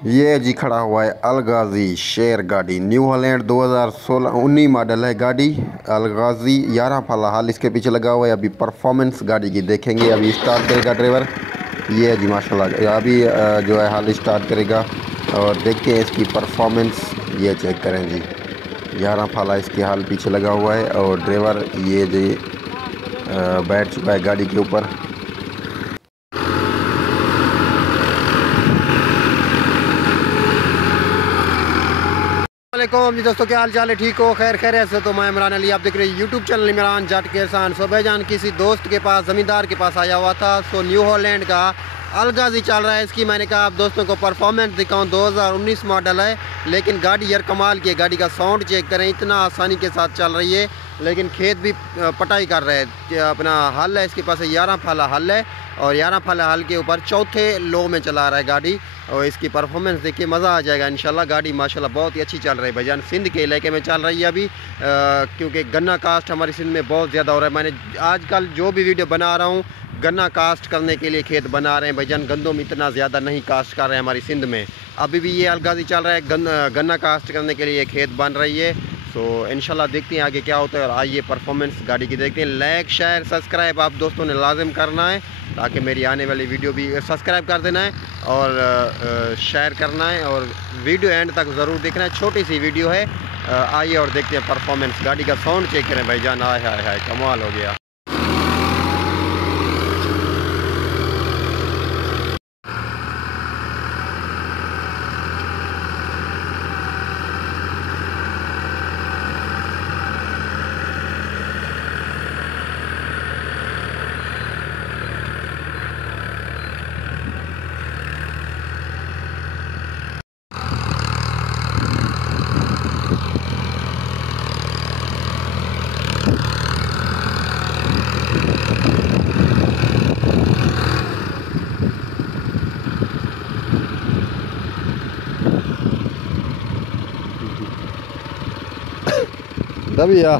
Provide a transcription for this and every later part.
ये जी खड़ा हुआ है अलगाजी शेर गाड़ी, न्यू हॉलैंड 2016-19 मॉडल है गाड़ी। अलगाजी 11 फाला हाल इसके पीछे लगा हुआ है। अभी परफॉर्मेंस गाड़ी की देखेंगे, अभी स्टार्ट करेगा ड्राइवर। ये है जी माशाल्लाह, अभी जो है हाल स्टार्ट करेगा और देखते हैं इसकी परफॉर्मेंस। ये चेक करें जी, 11 फाला इसके हाल पीछे लगा हुआ है और ड्राइवर ये जी बैठ चुका है गाड़ी के ऊपर। वालेकुम जी दोस्तों, क्या हाल चाल है? ठीक हो? खैर खैरियत से? तो मैं इमरान अली, आप देख रहे हैं यूट्यूब चैनल इमरान जट किसान। सो भाईजान किसी दोस्त के पास, ज़मींदार के पास आया हुआ था। सो न्यू हॉलैंड का अलगाजी चल रहा है इसकी। मैंने कहा आप दोस्तों को परफॉर्मेंस दिखाऊं, 2019 मॉडल है लेकिन गाड़ी यार कमाल की है। गाड़ी का साउंड चेक करें, इतना आसानी के साथ चल रही है। लेकिन खेत भी पटाई कर रहे हैं। अपना हल है इसके पास, 11 फाला हल है और 11 फाला हल के ऊपर चौथे लो में चला रहा है गाड़ी। और इसकी परफॉर्मेंस देखिए, मज़ा आ जाएगा इंशाल्लाह। गाड़ी माशाल्लाह बहुत ही अच्छी चल रही है भाईजान। सिंध के इलाके में चल रही है अभी, क्योंकि गन्ना कास्ट हमारी सिंध में बहुत ज़्यादा हो रहा है। मैंने आजकल जो भी वीडियो बना रहा हूँ, गन्ना कास्ट करने के लिए खेत बना रहे हैं भाईजान। गंदम इतना ज़्यादा नहीं कास्ट कर रहे हैं हमारी सिंध में। अभी भी ये अलगाजी चल रहा है, गन्ना कास्ट करने के लिए खेत बन रही है। सो इंशाल्लाह देखते हैं आगे क्या होता है। और आइए परफॉर्मेंस गाड़ी की देखते हैं। लाइक शेयर सब्सक्राइब आप दोस्तों ने लाजिम करना है, ताकि मेरी आने वाली वीडियो भी सब्सक्राइब कर देना है और शेयर करना है और वीडियो एंड तक ज़रूर देखना है। छोटी सी वीडियो है। आइए और देखते हैं परफॉर्मेंस। गाड़ी का साउंड चेक करें भाईजान, आए हाय हाय कमाल हो गया। दबिया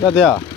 क्या दिया